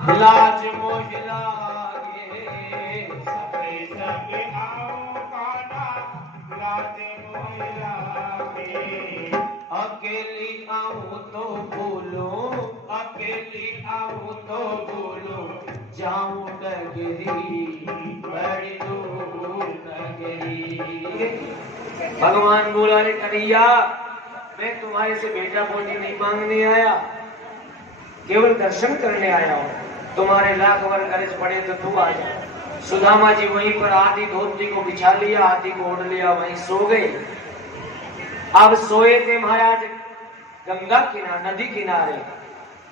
लाज मोहिला अकेली आऊं तो बोलूं, अकेली आऊं तो बोलूं, जाऊं नगरी बड़ी दूर नगरी। भगवान बोला रे कन्हैया, मैं तुम्हारे से बेटा पोती नहीं मांगने आया, केवल दर्शन करने आया हूँ। तुम्हारे लाख वर गरज पड़े तो तू आ जा। सुदामा जी वहीं पर आधी धोती को बिछा लिया, आधी को ओढ़ लिया, वहीं सो गए। अब सोए थे महाराज गंगा किनारे, नदी किनारे,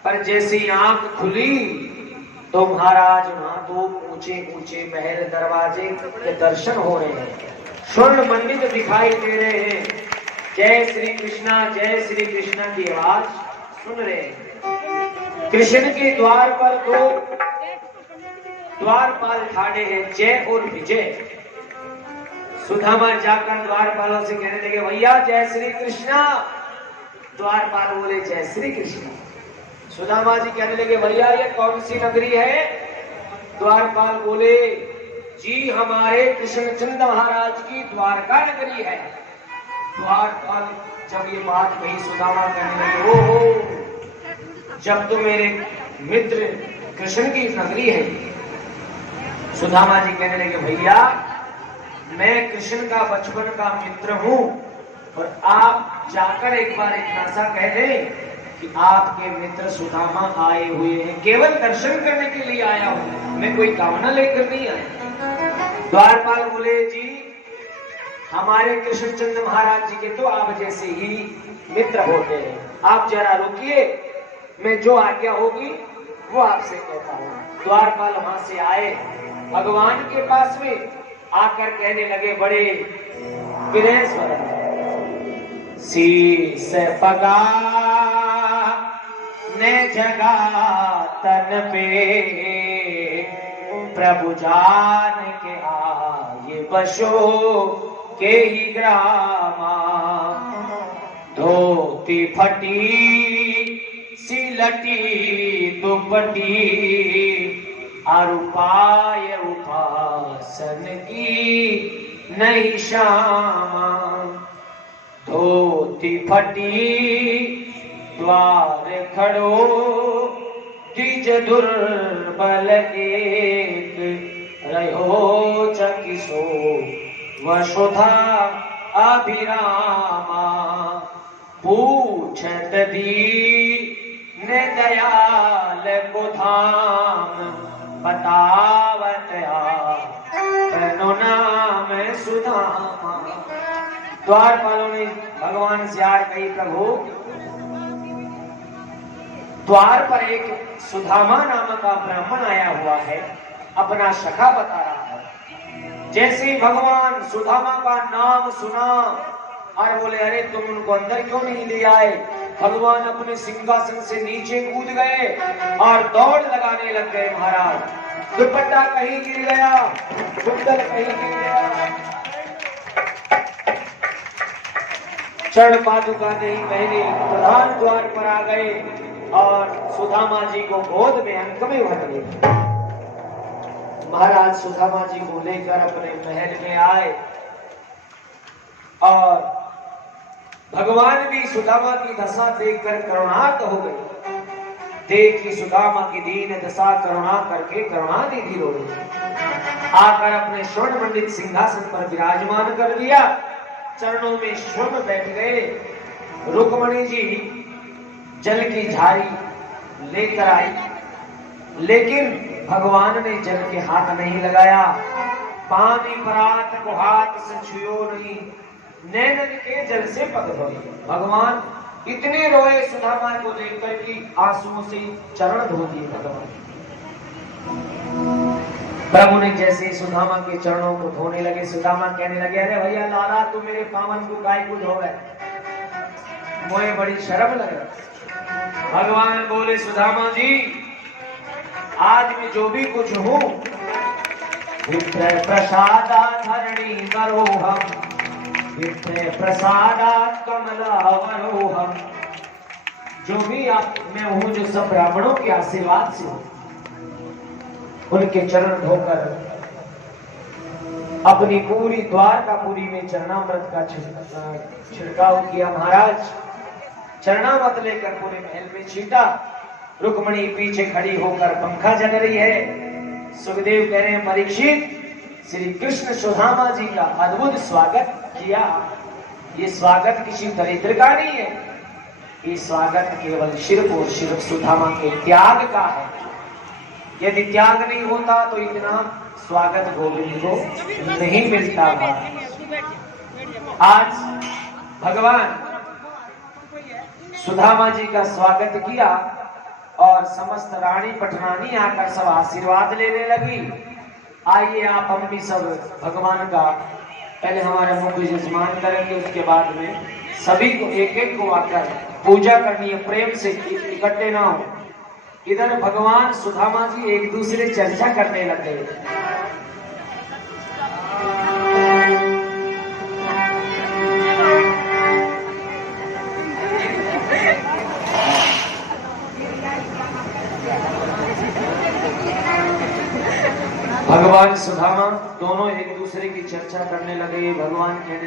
पर जैसी आंख खुली तो महाराज वहां दो ऊंचे ऊंचे महल दरवाजे के दर्शन हो रहे हैं, स्वर्ण मंडित दिखाई दे रहे हैं। जय श्री कृष्णा की आवाज सुन रहे हैं। कृष्ण के द्वार पर दो द्वारपाल खड़े हैं, जय और विजय। सुदामा जाकर द्वारपालों से कहने लगे, भैया जय श्री कृष्णा। द्वारपाल बोले जय श्री कृष्ण। सुदामा जी कहने लगे, भैया ये कौन सी नगरी है? द्वारपाल बोले, जी हमारे कृष्णचंद्र महाराज की द्वारका नगरी है। द्वारपाल जब ये बात कही, सुदामा कहने लगे, ओहो, जब तो मेरे मित्र कृष्ण की नगरी है। सुदामा जी कहने लगे, भैया मैं कृष्ण का बचपन का मित्र हूं, और आप जाकर एक बार इतना सा कह दें कि आपके मित्र सुदामा आए हुए हैं, केवल दर्शन करने के लिए आया हूं, मैं कोई कामना लेकर नहीं आया। द्वारपाल बोले, जी हमारे कृष्णचंद्र महाराज जी के तो आप जैसे ही मित्र होते हैं, आप जरा रुकिए, मैं जो आज्ञा होगी वो आपसे कहता हूं। द्वारपाल वहां से आए, भगवान के पास में आकर कहने लगे, बड़े विनय स्वर, शीस पगा ने जगा तन पे, प्रभु जान के आए बशो के ही ग्रामा। धोती फटी सिलटी दुपटी, अरुपाय उपासन की नई श्यामा। धोती फटी द्वार खड़ो, द्विज दुर्बल एक, रहो चकिसो वसुधा अभिरामा। पूछत दी ने दयाल को धाम, बतावत तनु नाम सुदामा। द्वारपालों ने भगवान से यार कही, प्रभु द्वार पर एक सुदामा नामक का ब्राह्मण आया हुआ है, अपना सखा बता रहा है। जैसे ही भगवान सुदामा का नाम सुना और बोले, अरे तुम उनको अंदर क्यों नहीं ले आए? भगवान अपने सिंहासन से नीचे कूद गए और दौड़ लगाने लग गए। महाराज दुपट्टा कहीं गिर गया, कुंडल कहीं गिर गया, चरण पादुका नहीं पहने, प्रधान द्वार पर आ गए और सुदामा जी को गोद में अंक में भर लिया। महाराज सुदामा जी को लेकर अपने महल में आए और भगवान भी सुदामा की दशा देखकर करुणार्त हो गए। देखी सुदामा की दीन दशा, करुणा करके करुणानिधि रो रही। आकर अपने स्वर्ण मंडित सिंहासन पर विराजमान कर दिया, चरणों में स्वर्ण बैठ गए। रुक्मणी जी जल की झारी लेकर आई, लेकिन भगवान ने जल के हाथ नहीं लगाया। पानी परात को हाथ से छुयो नहीं, नैनन के जल से पग धोए। भगवान इतने रोए सुदामा को देखकर कि आंसुओं से चरण धो दिए भगवान। प्रभु ने जैसे सुदामा के चरणों को धोने लगे, सुदामा कहने लगे, अरे भैया लाला तू मेरे पावन को गाय को धोवे, मुझे बड़ी शर्म लगे। भगवान बोले, सुदामा जी आज मैं जो भी कुछ हूं, प्रसादा धरणी करो हम, प्रसादात कमलावरोहम। जो भी आप मैं हूं, जो सब ब्राह्मणों के आशीर्वाद से हूं। उनके चरण धोकर अपनी पूरी द्वारकापुरी में चरणामृत का छिड़काव किया। महाराज चरणामृत लेकर पूरे महल में छीटा। रुक्मणी पीछे खड़ी होकर पंखा जल रही है। सुखदेव कह रहे हैं परीक्षित, श्री कृष्ण सुदामा जी का अद्भुत स्वागत किया। ये स्वागत किसी दरिद्र का नहीं है, ये स्वागत केवल सिर्फ और सिर्फ सुदामा के त्याग का है। यदि त्याग नहीं होता तो इतना स्वागत गोविंद को नहीं मिलता। आज भगवान सुदामा जी का स्वागत किया और समस्त रानी पटरानी आकर सब आशीर्वाद लेने लगी। आइए आप हम भी सब भगवान का पहले हमारे मुख्य यजमान करेंगे, उसके बाद में सभी को एक एक को आकर पूजा करनी है। प्रेम से इकट्ठे ना हो। इधर भगवान सुदामा जी एक दूसरे चर्चा करने लगे। भगवान सुदामा दोनों एक दूसरे की चर्चा करने लगे। भगवान कहने